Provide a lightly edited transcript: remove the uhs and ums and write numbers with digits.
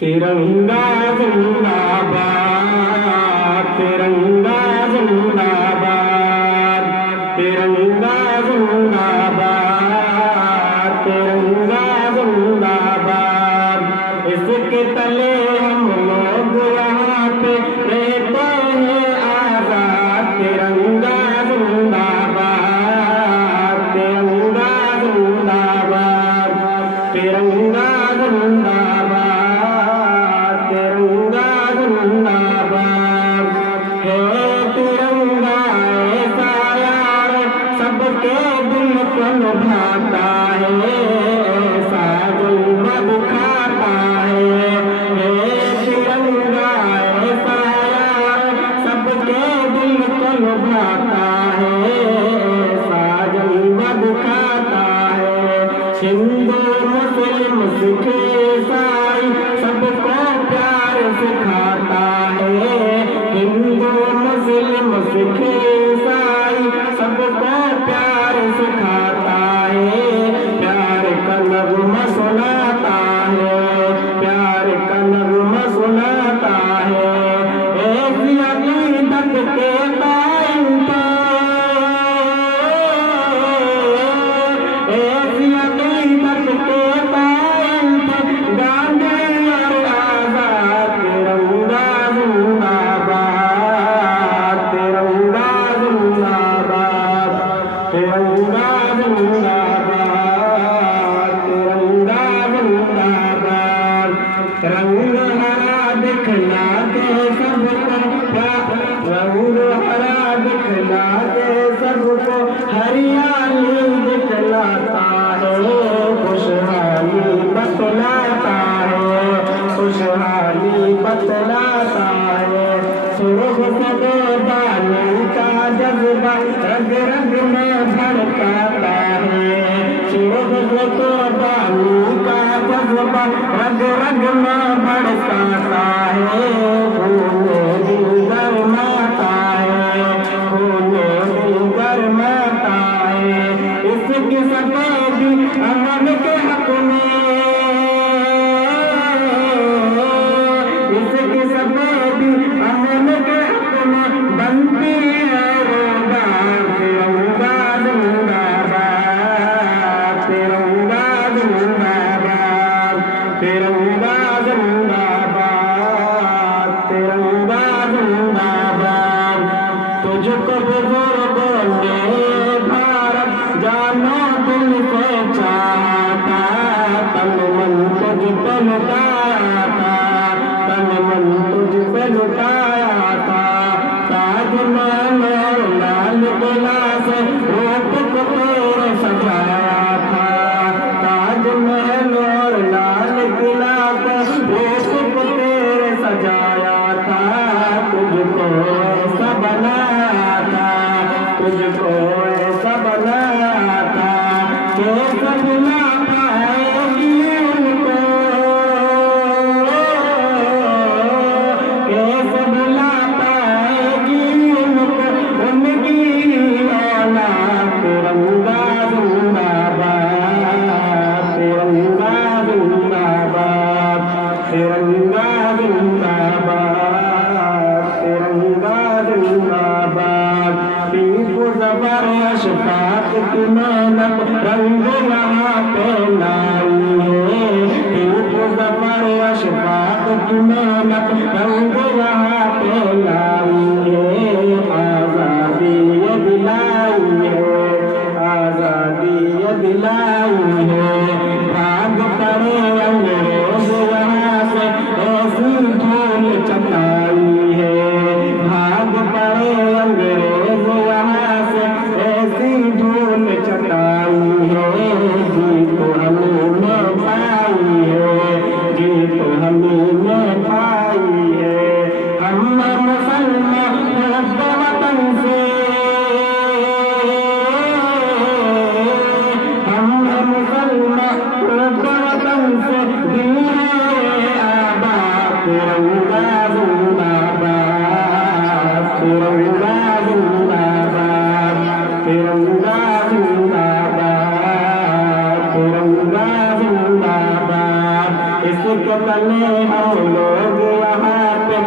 तिरंगा जिंदाबाद, तिरंगा जिंदाबाद, तिरंगा जिंदाबाद, तिरंगा जिंदाबाद। इसके तले हम लोग यहाँ पे रहते हैं आजाद। तिरंगा जिंदाबाद, तिरंगा जिंदाबाद, तिरंगा जिंदाबाद, तिरंगा जिंदाबाद। है तिरंगा ऐसा यार सबके दिल को लुभाता है, ऐसा जुल्म दिखाता है। तिरंगा ऐसा यार सबके दिल को लुभाता है, ऐसा जुल्म दिखाता है। हिंदू मुस्लिम सिख ईसाई सबको प्यार सिखाता है। हिंदू मुस्लिम सिख ईसाई सबको प्यार सिखाता है। प्यार का नगमा सुनाता है, प्यार का नगमा सुनाता है। ऐसी अकीदत के कायम पे, ऐसी अकीदत के कायम पे गांधी और आजाद। तिरंगा जिंदाबाद, तिरंगा जिंदाबाद, तिरंगा जिंदाबाद, तिरंगा जिंदाबाद। रंग हरा दिखला के सबको, रंग हरा दिखला के सबको हरियाली दिखलाता है। खुशहाली बतलाता है, खुशहाली बतलाता है। सुर्ख सदेबानी का जज्बा रग रग में भड़काता है। सुर्ख सदेबानी का जज्बा रग रग में भड़काता है। खूने दिल गरमाता है, खूने दिल गरमाता है। इसकी सफेदी अमन के हक में, इसकी सफेदी अमन के हक में बनती है रोगान। तिरंगा जिंदाबाद, तिरंगा जिंदाबाद, तिरंगा जिंदाबाद, तिरंगा जिंदाबाद। तुझको बुजुर्गों ने भारत जानो दिल से चाहता, तन मन तुझ पे लुटाया था, तन मन तुझ पे लुटाया था। ताजमहल और लाल किला से रूप को तेरे सजाया था। ताजमहल और लाल किला से रूप को तेरे सजाया था। तुझको ऐसा बनाया था, तुझको ऐसा बनाया था कि सब ना पाएगी उनको, कि सब ना पाएगी उनको उनकी औलाद। तिरंगा जिंदाबाद, तिरंगा जिंदाबाद, तिरंगा जिंदाबाद, तिरंगा जिंदाबाद। पीपू ज़बर अशफाक की मेहनत रंग यहाँ पे लाई है। पीपू ज़बर अशफाक की मेहनत रंग यहाँ पे लाई है। आज़ादी ये दिलाई है, आज़ादी ये दिलाई है। भाग पड़े अंग्रेज यहाँ से ऐसी धूल चटाई है। भाग पड़े अंग्रेज यहाँ से ऐसी धूल चटाई है। जीत हमने पाई है, जीत हमने पाई है। हम लोग यहाँ पे